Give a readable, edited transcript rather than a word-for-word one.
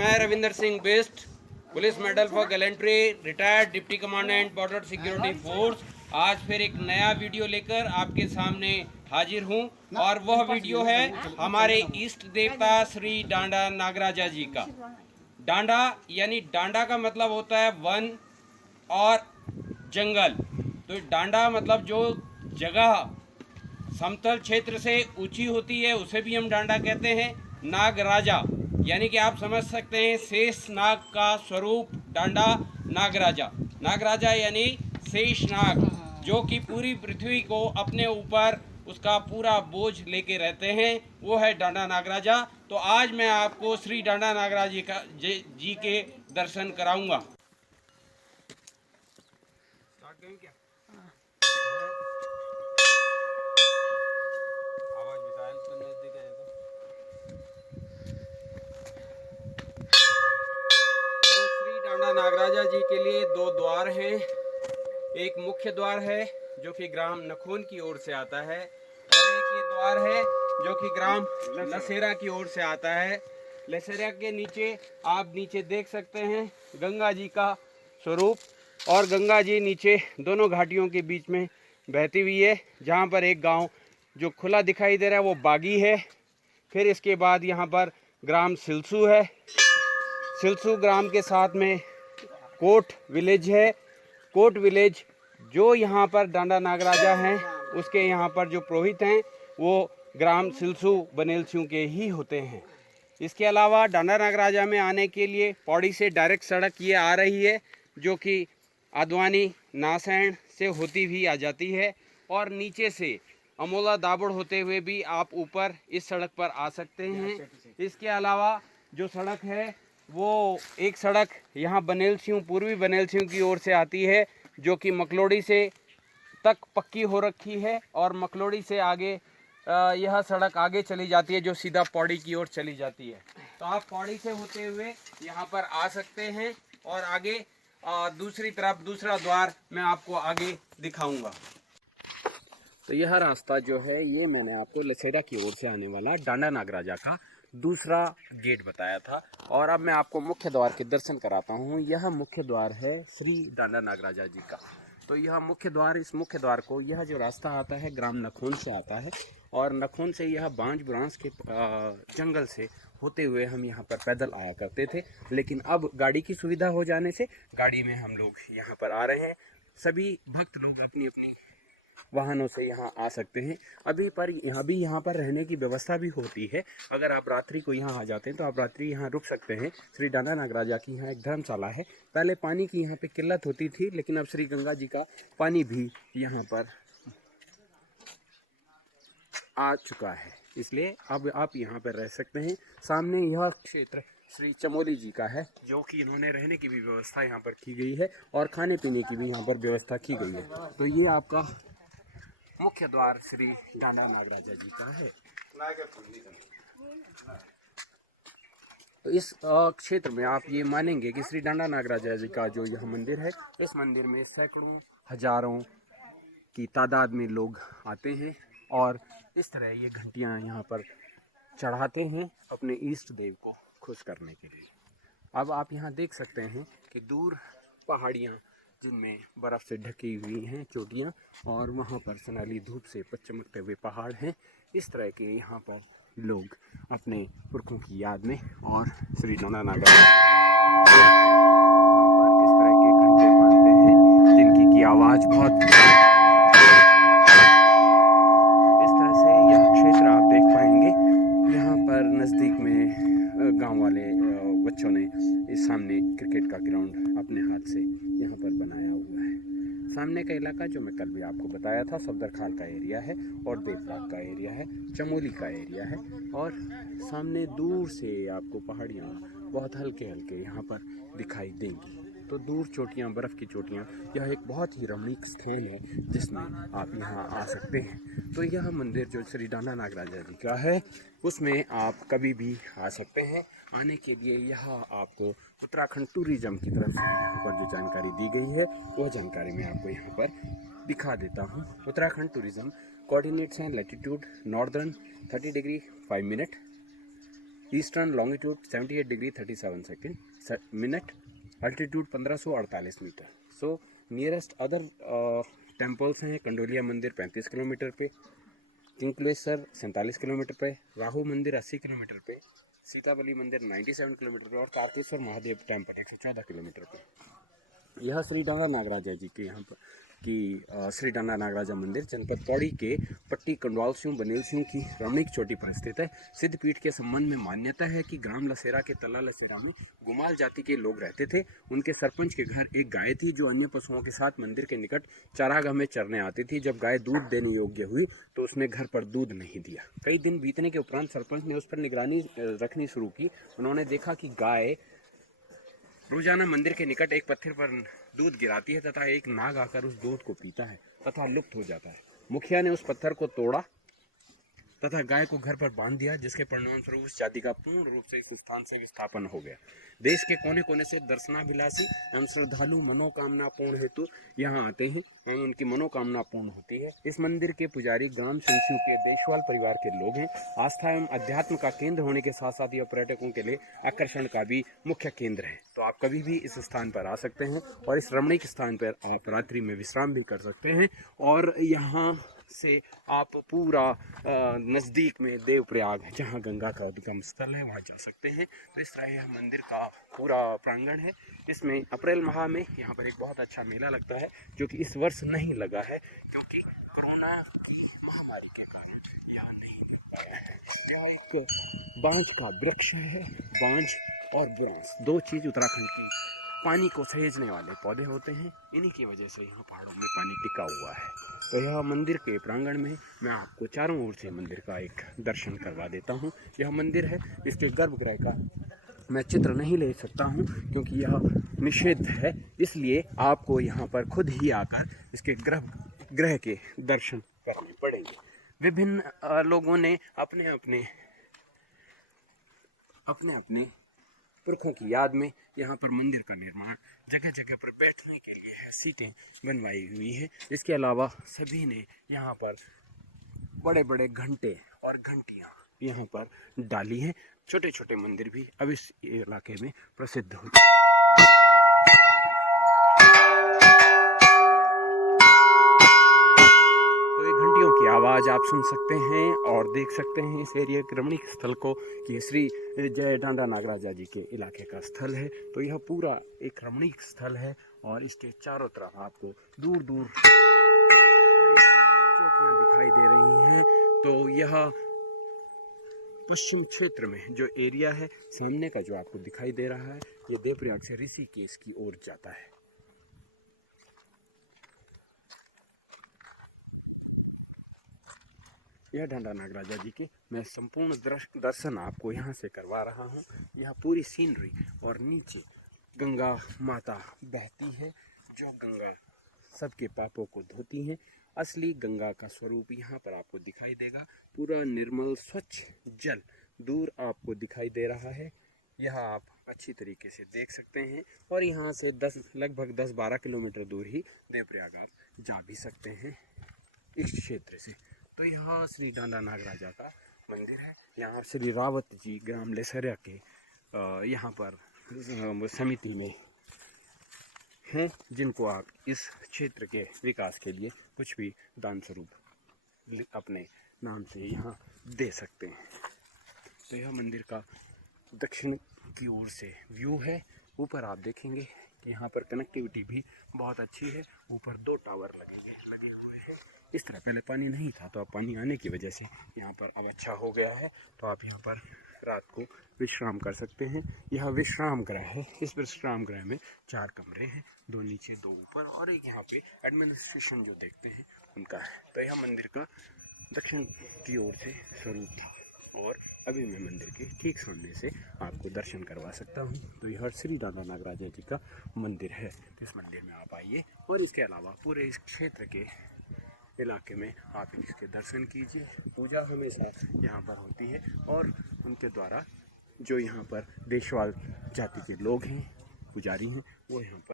मैं Ravinder Singh Bisht, police medal for gallantry, retired deputy commandant border security force. आज फिर एक नया वीडियो लेकर आपके सामने हाजिर हूं और वह वीडियो है हमारे इष्ट देवता श्री डांडा नागराजा जी का। डांडा यानी डांडा का मतलब होता है वन और जंगल। तो डांडा मतलब जो जगह समतल क्षेत्र से ऊंची होती है उसे भी हम डांडा कहते हैं। नागराजा यानी कि आप समझ सकते हैं शेष नाग का स्वरूप डांडा नागराजा। नागराजा यानी शेष नाग जो कि पूरी पृथ्वी को अपने ऊपर उसका पूरा बोझ लेके रहते हैं, वो है डांडा नागराजा। तो आज मैं आपको श्री डांडा नागराज जी के दर्शन कराऊंगा। क्या डांडा नागराजा जी के लिए दो द्वार हैं। एक मुख्य द्वार है जो कि ग्राम नखून की ओर से आता है और एक ये द्वार है जो कि ग्राम लसेरा की ओर से आता है। लसेरा के नीचे आप नीचे देख सकते हैं गंगा जी का स्वरूप और गंगा जी नीचे दोनों घाटियों के बीच में बहती हुई है, जहाँ पर एक गांव जो खुला दिखाई दे रहा है वो बागी है। फिर इसके बाद यहाँ पर ग्राम सिलसू है। सिलसू ग्राम के साथ में कोट विलेज है। कोट विलेज जो यहाँ पर डांडा नागराजा हैं उसके यहाँ पर जो पुरोहित हैं वो ग्राम सिलसू बनेलसियों के ही होते हैं। इसके अलावा डांडा नागराजा में आने के लिए पौड़ी से डायरेक्ट सड़क ये आ रही है जो कि आदवानी नासैण से होती हुई आ जाती है और नीचे से अमोला दाबड़ होते हुए भी आप ऊपर इस सड़क पर आ सकते हैं। इसके अलावा जो सड़क है वो एक सड़क यहाँ बनेलसियों पूर्वी बनेलसियों की ओर से आती है जो कि मकलोड़ी से तक पक्की हो रखी है और मकलोड़ी से आगे यह सड़क आगे चली जाती है जो सीधा पौड़ी की ओर चली जाती है। तो आप पौड़ी से होते हुए यहाँ पर आ सकते हैं और आगे दूसरी तरफ दूसरा द्वार मैं आपको आगे दिखाऊंगा। तो यह रास्ता जो है ये मैंने आपको लसेरा की ओर से आने वाला डांडा नागराजा का दूसरा गेट बताया था और अब मैं आपको मुख्य द्वार के दर्शन कराता हूँ। यह मुख्य द्वार है श्री डांडा नागराजा जी का। तो यह मुख्य द्वार, इस मुख्य द्वार को यह जो रास्ता आता है ग्राम नखून से आता है और नखून से यह बांज बुरांस के जंगल से होते हुए हम यहाँ पर पैदल आया करते थे, लेकिन अब गाड़ी की सुविधा हो जाने से गाड़ी में हम लोग यहाँ पर आ रहे हैं। सभी भक्त लोग अपनी अपनी वाहनों से यहाँ आ सकते हैं। अभी यहाँ पर रहने की व्यवस्था भी होती है। अगर आप रात्रि को यहाँ आ जाते हैं तो आप रात्रि यहाँ रुक सकते हैं। श्री डांडा नागराजा की यहाँ एक धर्मशाला है। पहले पानी की यहाँ पे किल्लत होती थी, लेकिन अब श्री गंगा जी का पानी भी यहाँ पर आ चुका है, इसलिए अब आप यहाँ पर रह सकते हैं। सामने यह क्षेत्र श्री चमोली जी का है जो कि इन्होंने रहने की भी व्यवस्था यहाँ पर की गई है और खाने पीने की भी यहाँ पर व्यवस्था की गई है। तो ये आपका मुख्य द्वार श्री डांडा नागराजा जी का है। तो इस क्षेत्र में आप ये मानेंगे कि श्री डांडा नागराजा जी का जो यह मंदिर है, इस मंदिर में सैकड़ों हजारों की तादाद में लोग आते हैं और इस तरह ये घंटियां यहाँ पर चढ़ाते हैं अपने इष्ट देव को खुश करने के लिए। अब आप यहाँ देख सकते हैं कि दूर पहाड़ियाँ जिनमें बर्फ़ से ढकी हुई हैं चोटियाँ और वहाँ पर सुनहली धूप से चमकते हुए पहाड़ हैं। इस तरह के यहाँ पर लोग अपने पुरखों की याद में और श्री डांडा नागराजा पर इस तरह के घंटे बांधते हैं जिनकी की आवाज़ बहुत इस तरह से यह क्षेत्र आप देख पाएंगे। यहाँ पर नज़दीक में गांव वाले बच्चों ने इस सामने क्रिकेट का ग्राउंड अपने हाथ से यहाँ पर बनाया हुआ है। सामने का इलाका जो मैं कल भी आपको बताया था सफदर खाल का एरिया है और देवबाग का एरिया है, चमोली का एरिया है और सामने दूर से आपको पहाड़ियाँ बहुत हल्के हल्के यहाँ पर दिखाई देंगी। तो दूर चोटियाँ, बर्फ़ की चोटियाँ, यह एक बहुत ही रमणीक स्थान है जिसमें आप यहाँ आ सकते हैं। तो यह मंदिर जो श्री डांडा नागराजा जी का है उसमें आप कभी भी आ सकते हैं। आने के लिए यह आपको उत्तराखंड टूरिज़्म की तरफ से यहाँ पर जो जानकारी दी गई है वह जानकारी मैं आपको यहाँ पर दिखा देता हूँ। उत्तराखंड टूरिज़्म कोऑर्डिनेट्स हैं latitude northern 30 degree 5 minute, eastern longitude 78 degree 37 second minute, altitude 1548 metre. So nearest other temples हैं कंडोलिया मंदिर 35 किलोमीटर पे, किंकलेश्वर 47 किलोमीटर पे, राहु मंदिर 80 किलोमीटर पे, सीताबली मंदिर 97 किलोमीटर पे और कार्तेश्वर महादेव टेम्पल 114 किलोमीटर पे। यह श्री डांडा नागराजा जी के यहाँ पर श्री डांडा नागराजा मंदिर जनपद पौड़ी के पट्टी कंडवाल सिंह बनेल सिंह की रमणीक चोटी पर स्थित है। सिद्धपीठ के संबंध में मान्यता है कि ग्राम लसेरा के तला लसेरा में गुमाल जाति के लोग रहते थे। उनके सरपंच के घर एक गाय थी जो अन्य पशुओं के साथ मंदिर के निकट चारागाह में चरने आती थी। जब गाय दूध देने योग्य हुई तो उसने घर पर दूध नहीं दिया। कई दिन बीतने के उपरांत सरपंच ने उस पर निगरानी रखनी शुरू की। उन्होंने देखा कि गाय रोजाना मंदिर के निकट एक पत्थर पर दूध गिराती है तथा एक नाग आकर उस दूध को पीता है तथा लुप्त हो जाता है। मुखिया ने उस पत्थर को तोड़ा तथा गाय को घर पर बांध दिया, जिसके परिणाम स्वरूप उस जाति का पूर्ण रूप से इस स्थान से विस्थापन हो गया। देश के कोने कोने से दर्शनाभिलाषी एवं श्रद्धालु मनोकामना पूर्ण हेतु यहाँ आते हैं एवं उनकी मनोकामना पूर्ण होती है। इस मंदिर के पुजारी ग्राम सिंह के देशवाल परिवार के लोग हैं। आस्था एवं अध्यात्म का केंद्र होने के साथ साथ यह पर्यटकों के लिए आकर्षण का भी मुख्य केंद्र है। तो आप कभी भी इस स्थान पर आ सकते हैं और इस रमणीक स्थान पर आप रात्रि में विश्राम भी कर सकते हैं और यहाँ से आप पूरा नज़दीक में देवप्रयाग जहाँ गंगा का उद्गम स्थल है वहाँ चल सकते हैं। तो इस तरह यह मंदिर का पूरा प्रांगण है। इसमें अप्रैल माह में यहाँ पर एक बहुत अच्छा मेला लगता है जो कि इस वर्ष नहीं लगा है क्योंकि कोरोना की महामारी के कारण यहाँ नहीं लग पाया है। यह एक बांझ का वृक्ष है। बांझ और बुरांस दो चीज़ उत्तराखंड की पानी को सहेजने वाले पौधे होते हैं। इन्हीं की वजह से यहाँ पहाड़ों में पानी टिका हुआ है। तो यह मंदिर के प्रांगण में मैं आपको चारों ओर से मंदिर का एक दर्शन करवा देता हूँ। यह मंदिर है, इसके गर्भगृह का मैं चित्र नहीं ले सकता हूँ क्योंकि यह निषिद्ध है, इसलिए आपको यहाँ पर खुद ही आकर इसके गर्भगृह के दर्शन करने पड़ेंगे। विभिन्न लोगों ने अपने अपने पुरखों की याद में यहाँ पर मंदिर का निर्माण जगह जगह पर बैठने के लिए सीटें बनवाई हुई है। इसके अलावा सभी ने यहाँ पर बड़े बड़े घंटे और घंटियाँ यहाँ पर डाली हैं। छोटे छोटे मंदिर भी अब इस इलाके में प्रसिद्ध होते हैं। तो ये घंटियों की आवाज़ आप सुन सकते हैं और देख सकते हैं इस एरिया के रमणीक स्थल को कि श्री जय डांडा नागराजा जी के इलाके का स्थल है। तो यह पूरा एक रमणीक स्थल है और इसके चारों तरफ आपको दूर दूर चौकियां दिखाई दे रही हैं। तो यह पश्चिम क्षेत्र में जो एरिया है सामने का जो आपको दिखाई दे रहा है ये देवप्रयाग से ऋषिकेश की ओर जाता है। यह डांडा नागराजा जी के मैं संपूर्ण दर्शन आपको यहाँ से करवा रहा हूँ। यह पूरी सीनरी और नीचे गंगा माता बहती है जो गंगा सबके पापों को धोती है। असली गंगा का स्वरूप यहाँ पर आपको दिखाई देगा। पूरा निर्मल स्वच्छ जल दूर आपको दिखाई दे रहा है। यह आप अच्छी तरीके से देख सकते हैं और यहाँ से लगभग 10-12 किलोमीटर दूर ही देवप्रयाग आप जा भी सकते हैं इस क्षेत्र से। तो यहाँ श्री डांडा नागराजा का मंदिर है। यहाँ श्री रावत जी ग्राम लेसरिया के यहाँ पर समिति में हैं जिनको आप इस क्षेत्र के विकास के लिए कुछ भी दान स्वरूप अपने नाम से यहाँ दे सकते हैं। तो यह मंदिर का दक्षिण की ओर से व्यू है। ऊपर आप देखेंगे कि यहाँ पर कनेक्टिविटी भी बहुत अच्छी है। ऊपर 2 टावर लगे हुए हैं। इस तरह पहले पानी नहीं था तो अब पानी आने की वजह से यहाँ पर अब अच्छा हो गया है। तो आप यहाँ पर रात को विश्राम कर सकते हैं। यह विश्राम गृह है। इस विश्राम गृह में 4 कमरे हैं, 2 नीचे 2 ऊपर और एक यहाँ पे एडमिनिस्ट्रेशन जो देखते हैं उनका है। तो यह मंदिर का दक्षिण की ओर से स्वरूप था और अभी मैं मंदिर के ठीक सामने से आपको दर्शन करवा सकता हूँ। तो यह श्री डांडा नागराजा जी का मंदिर है। तो इस मंदिर में आप आइए और इसके अलावा पूरे इस क्षेत्र के इलाके में आप इसके दर्शन कीजिए। पूजा हमेशा यहाँ पर होती है और उनके द्वारा जो यहाँ पर देशवाल जाति के लोग हैं, पुजारी हैं, वो यहाँ पर